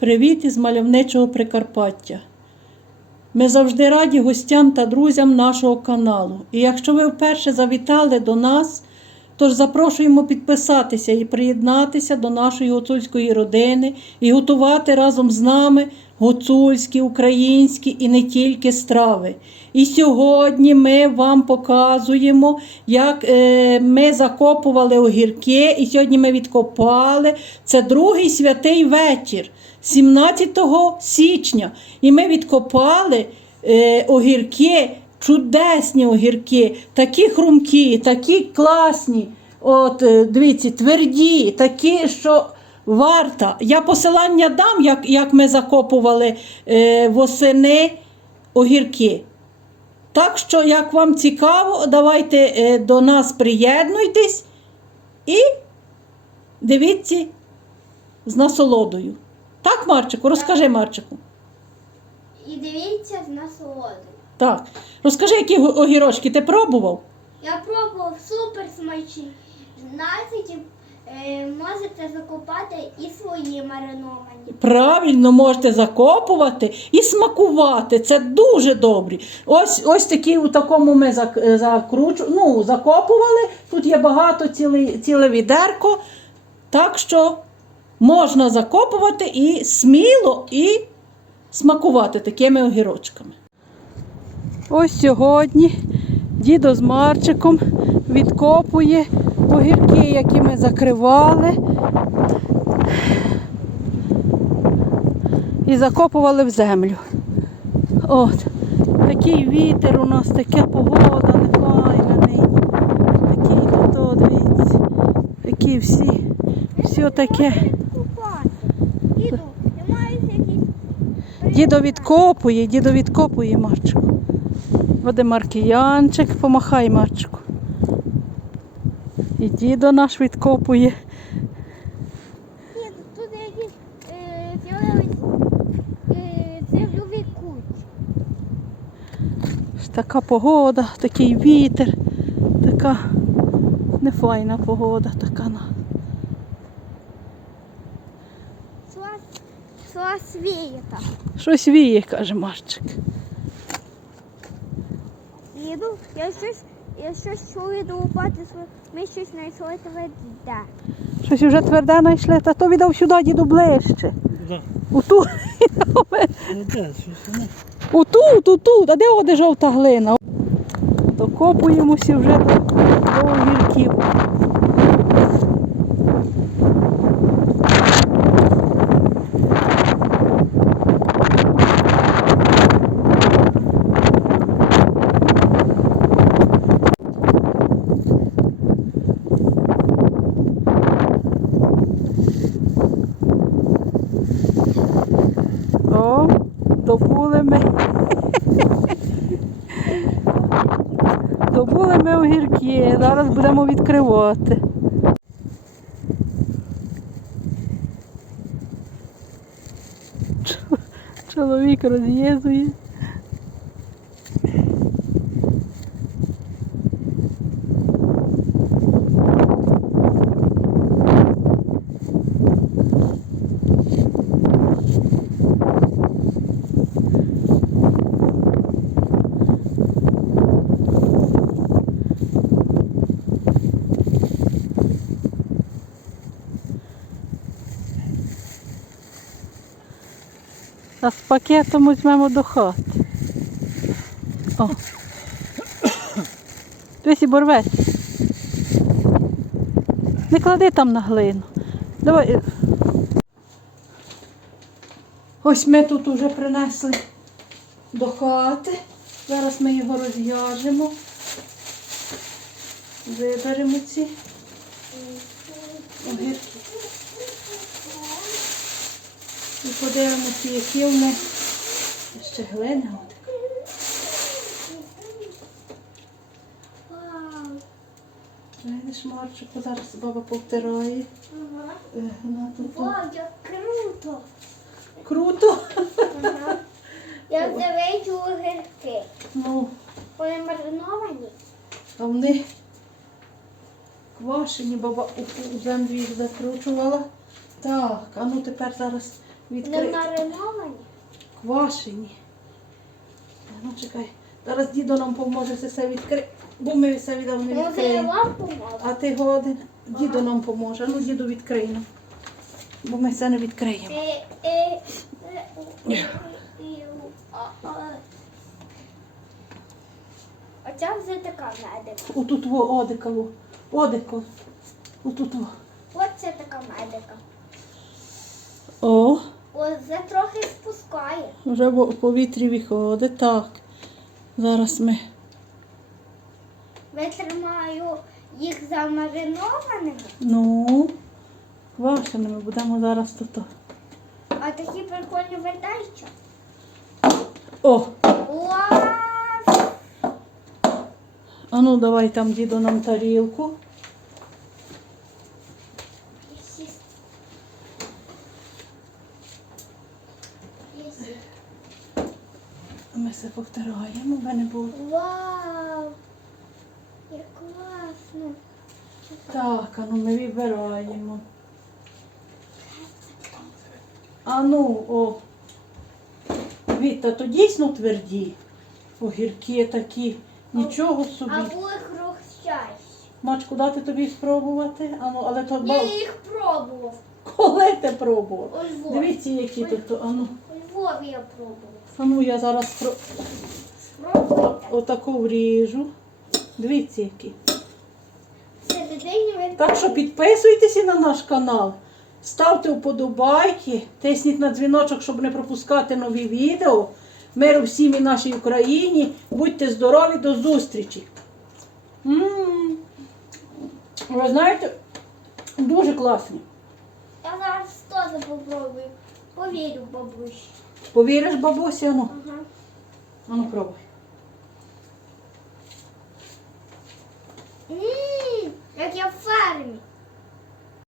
Привіт із мальовничого Прикарпаття. Ми завжди раді гостям та друзям нашого каналу. І якщо ви вперше завітали до нас, тож запрошуємо підписатися і приєднатися до нашої гуцульської родини і готувати разом з нами гуцульські, українські і не тільки страви. І сьогодні ми вам показуємо, як е, ми закопували огірки, і сьогодні ми відкопали. Це другий святий вечір, 17 січня. І ми відкопали е, огірки, чудесні огірки, такі хрумкі, такі класні. От, е, дивіться, тверді, такі, що варта. Я посилання дам, як, як ми закопували е, восени огірки. Так що, як вам цікаво, давайте е, до нас приєднуйтесь і дивіться з насолодою. Так, Марчику, розкажи Марчику. І дивіться з насолодою. Так. Розкажи, які огірочки ти пробував? Я пробував супер смачні. Знаєте, е, можете закопати і свої мариновані. Правильно можете закопувати і смакувати. Це дуже добре. Ось ось такі у такому ми зак- закручу, ну, закопували. Тут є багато ціле, ціле відерко. Так що можна закопувати і сміло і смакувати такими огірочками. Ось сьогодні дідо з Марчиком відкопує огірки, які ми закривали. і закопували в землю. От. Такий вітер у нас, така погода нефайна нині. Такий тут, о, дивіться. Такі всі. Все таке. Дідо відкопує, дідо відкопує Марчику. Води Маркіянчик, помахай Марчику. І дідо наш відкопує. Діду, тут якісь е, кучі. Така погода, такий вітер, така нефайна погода така. на. Щось віє там. Щось віє, каже Марчик. Діду, я щось, я щось чую до лопати, ми щось знайшли тверде. Щось вже тверде знайшли, та то віддав сюди діду ближче. Да. У ту, Ну у ту, ту, а де оде жовта глина? Докопуємося вже до, до огірків. О, добули ми. Добули ми огірки. Зараз будемо відкривати. Чоловік роз'єзує. Пакетом візьмемо до хати. О. Дивись і борветься. Не клади там на глину. Давай. Ось ми тут уже принесли до хати. Зараз ми його розв'яжемо. Виберемо ці огірки. І подивимося, які в них ще глини. от. Видиш, Марчику, зараз баба повтирає. Ага. Е, тут. Вау, як круто. Круто. Ага. Я заведу огірки. Ну, Вони мариновані. а вони квашені, баба у у землю їх закручувала. Так, а ну тепер зараз Не відкрити. мариновані. Квашені. Ну, чекай. Зараз дідо нам поможе це все відкрити, бо ми все віддав не Може, я відкриємо. вам? А ти годин. Дідо нам поможе. Ну, діду відкрий нам. Бо ми все не відкриємо. Е, е, е, у, і, у, а, а. Оця вже така медика. Отут во, одикало. Одико. Отут во. Оце така медика. О, Це трохи спускає. вже в повітрі виходить. Так. Зараз ми. Витримаю їх замаринованими, Ну, квашеними будемо зараз тут. а такі прикольні видачі. О, Клас! а ну давай там дідо нам тарілку. Єсіс. Єсіс. Ми все повтираємо, бо не було. Вау! Як класно! Так, а ну ми вибираємо. А ну, о. Віта, то дійсно тверді. Огірки такі. Нічого собі. А були хрустящі. Мачку дати тобі спробувати? А ну, але то Я їх пробував. Коли ти пробував? Львові. Дивіться, які тут. А ну, я пробував. а ну я зараз про... Спробуйте. отаку вріжу. Дивіться, які. Так що підписуйтеся на наш канал, ставте вподобайки, тисніть на дзвіночок, щоб не пропускати нові відео. Миру всім і нашій Україні. Будьте здорові, до зустрічі. м Ви знаєте, дуже класні. Я зараз теж попробую. Повірю бабусі. Повіриш, бабусі, ану? Ага. Ану, пробуй. Ммм, як я в фермі.